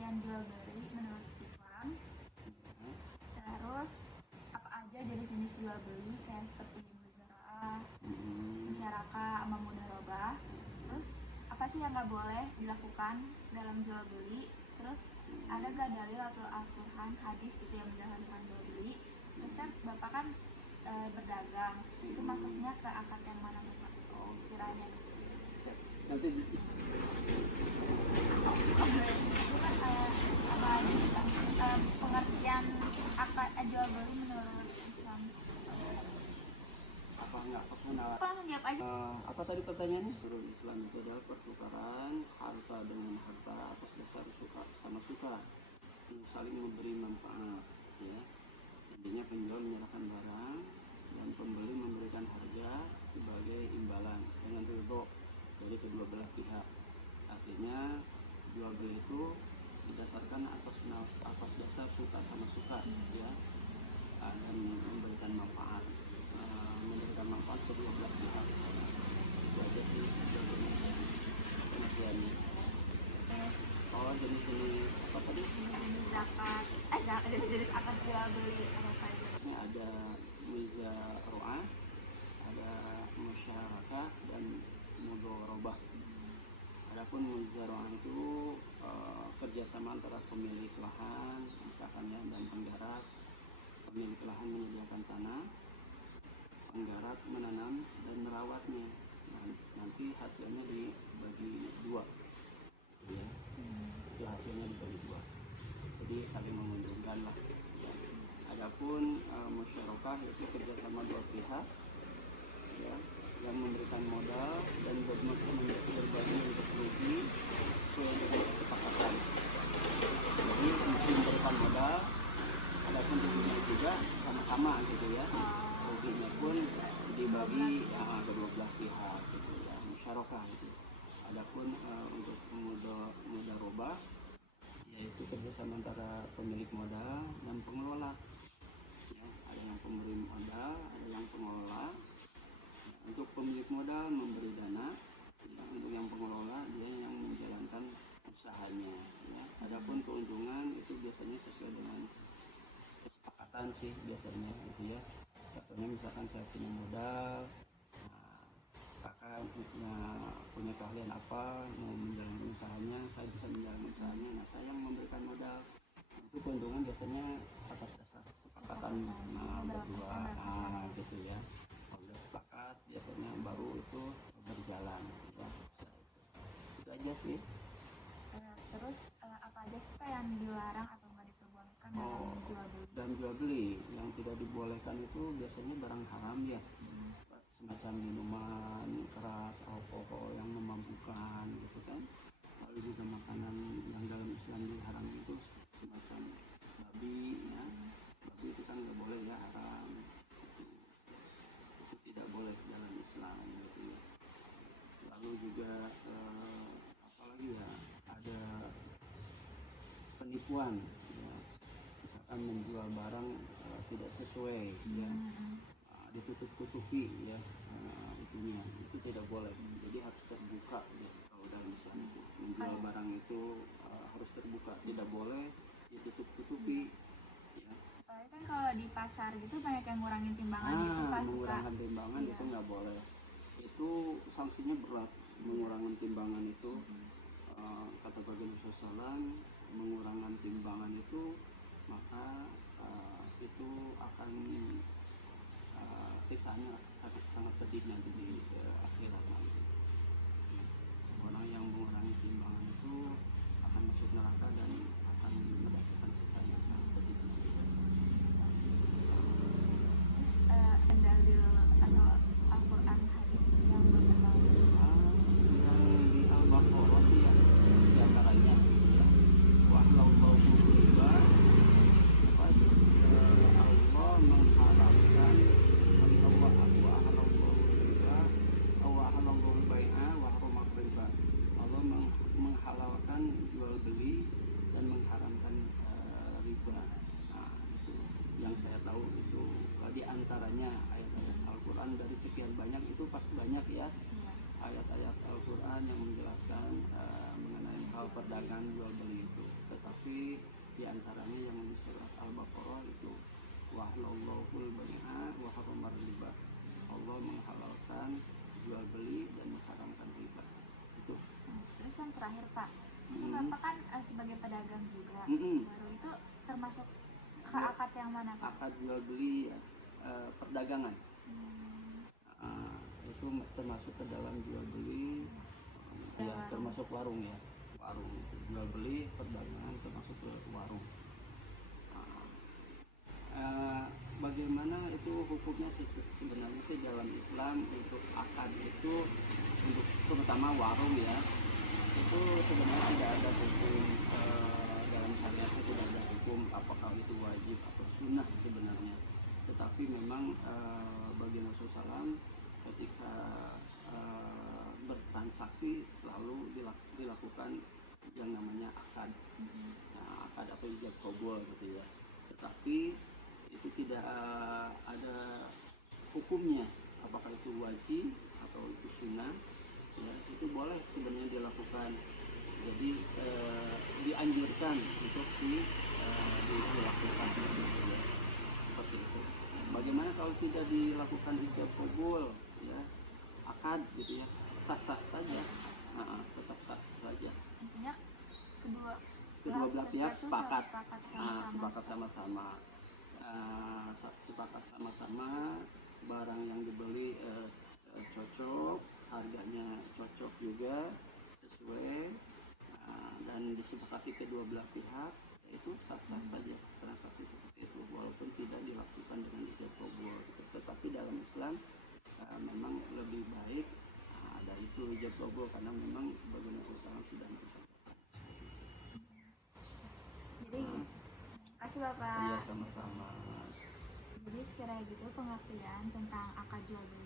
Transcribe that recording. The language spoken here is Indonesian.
pengertian jual beli menurut Islam. Terus apa aja jenis jual beli kayak seperti muzara'ah, musyarakah, sama mudharabah. Terus apa sih yang nggak boleh dilakukan dalam jual beli? Terus ada gak dalil atau Al-Quran, hadis gitu yang menjelaskan jual beli? Terus kan Bapak kan berdagang, itu masuknya ke akad yang mana Bapak? Oh, Kiranya nanti itu kan apa aja sih Kak? Pengertian akad jual beli menurut Islam. apa enggak personal. Apa langsung jawab aja? Apa tadi pertanyaannya? Menurut Islam itu adalah pertukaran harta dengan harta atas dasar suka sama suka, saling memberi manfaat, ya. Intinya penjual menyerahkan barang dan pembeli memberikan harga sebagai imbalan dengan ridho dari kedua belah pihak. Artinya jual beli itu didasarkan atas dasar suka sama suka, ya, dan memberikan manfaat kedua belah pihak. Itu aja sih pengertiannya. Oh, jenis-jenis apa tadi? Zakat, jenis akad jual beli ada apa aja? Ini ada muzara'ah, ada musyarakah dan mudharabah. Adapun muzara'ah itu kerjasama antara pemilik lahan, misalkan ya, dan penggarap. Pemilik lahan menyediakan tanah, penggarap menanam dan merawatnya. Nanti hasilnya dibagi dua, ya. Itu hasilnya dibagi dua. Jadi saling menguntungkan lah, ya. Adapun musyarakah itu kerjasama dua pihak, ya, yang memberikan modal dan berbagi untuk rugi sesuai dengan kesepakatan. Jadi memberikan modal, adapun ruginya juga sama-sama gitu ya. Ruginya pun dibagi kedua belah pihak gitu ya, musyarakah itu. Adapun untuk mudharabah yaitu kerjasama antara pemilik modal dan pengelola, ya. Ada yang pemberi modal, ada yang pengelola. Untuk pemilik modal memberi dana, ya. Untuk yang pengelola dia yang menjalankan usahanya, ya. Adapun keuntungan itu biasanya sesuai dengan kesepakatan sih biasanya gitu ya. Contohnya misalkan saya punya modal, kakak punya keahlian apa, mau menjalankan usahanya, saya bisa menjalankan usahanya, nah saya yang memberikan modal. Itu keuntungan biasanya atas dasar kesepakatan berdua, gitu ya. Kalau udah sepakat biasanya baru itu berjalan, ya. Itu aja sih. Terus apa aja sih Pak yang dilarang atau nggak diperbolehkan dalam jual beli? Dan jual beli yang tidak dibolehkan itu biasanya barang haram, ya. Semacam minuman keras, alkohol yang memabukkan gitu kan. Lalu juga makanan yang dalam Islam diharam itu semacam babi, ya. Babi itu kan nggak boleh, ya, haram. Itu tidak boleh dalam Islam gitu ya. Lalu juga apalagi ya, ada penipuan, ya. Misalkan menjual barang tidak sesuai, ya. Ditutup-tutupi, ya, itunya, itu tidak boleh. Jadi harus terbuka, ya. Kalau dalam Islam itu menjual barang itu harus terbuka, tidak boleh ditutup-tutupi, ya. Kan kalau di pasar gitu banyak yang ngurangin timbangan itu Pak, mengurangkan timbangan, iya. Itu nggak boleh. Itu sanksinya berat, mengurangkan timbangan itu. Kata baginda Rasulullah, mengurangkan timbangan itu maka itu akan siksaannya sangat pedih nanti di akhirat nanti. Orang yang mengurangi timbangan itu akan masuk neraka dan akan mendapatkan siksa yang sangat pedih nanti. Dalil atau Al-Quran, hadis yang berkembang yang di Al-Baqarah sih, ya, diantaranya wahlau riba, Allah mengharamkan Allah menghalalkan jual beli dan mengharamkan riba. Nah, itu yang saya tahu itu di antaranya ayat-ayat Al-Quran. Dari sekian banyak itu pasti banyak, ya, ayat-ayat Al-Quran yang menjelaskan mengenai hal perdagangan jual beli itu. Tetapi sebagai pedagang juga. Mm-mm. Baru itu termasuk ke akad yang mana Pak? Akad jual beli ya, perdagangan. Itu termasuk ke dalam jual beli, ya termasuk warung ya, warung itu jual beli perdagangan termasuk ke warung. Bagaimana itu hukumnya sebenarnya sih dalam Islam untuk akad itu, untuk terutama warung ya, itu sebenarnya tidak ada hukum, dalam syariat itu tidak ada hukum apakah itu wajib atau sunnah sebenarnya. Tetapi memang bagi Rasulullah SAW ketika bertransaksi selalu dilakukan yang namanya akad. Nah, akad atau ijab qabul gitu ya. Tetapi itu tidak ada hukumnya apakah itu wajib atau itu sunnah ya, itu boleh sebenarnya dilakukan. Jadi dianjurkan untuk dilakukan gitu ya. Seperti itu. Bagaimana kalau tidak dilakukan ijab qabul ya, akad gitu ya, sah-sah saja. Tetap sah saja. Intinya kedua Belah pihak sepakat, sama-sama. sepakat sama-sama, sepakat sama-sama, barang yang dibeli cocok, harganya cocok juga sesuai, dan disepakati kedua belah pihak, yaitu sah-sah saja transaksi seperti itu walaupun tidak dilakukan dengan ijab qabul. Tetapi dalam Islam memang lebih baik ada itu ijab qabul karena memang bagaimana Rasulullah sudah menyampaikan. Jadi kasih Bapak. Iya, sama-sama. Jadi sekiranya gitu pengertian tentang akad jual beli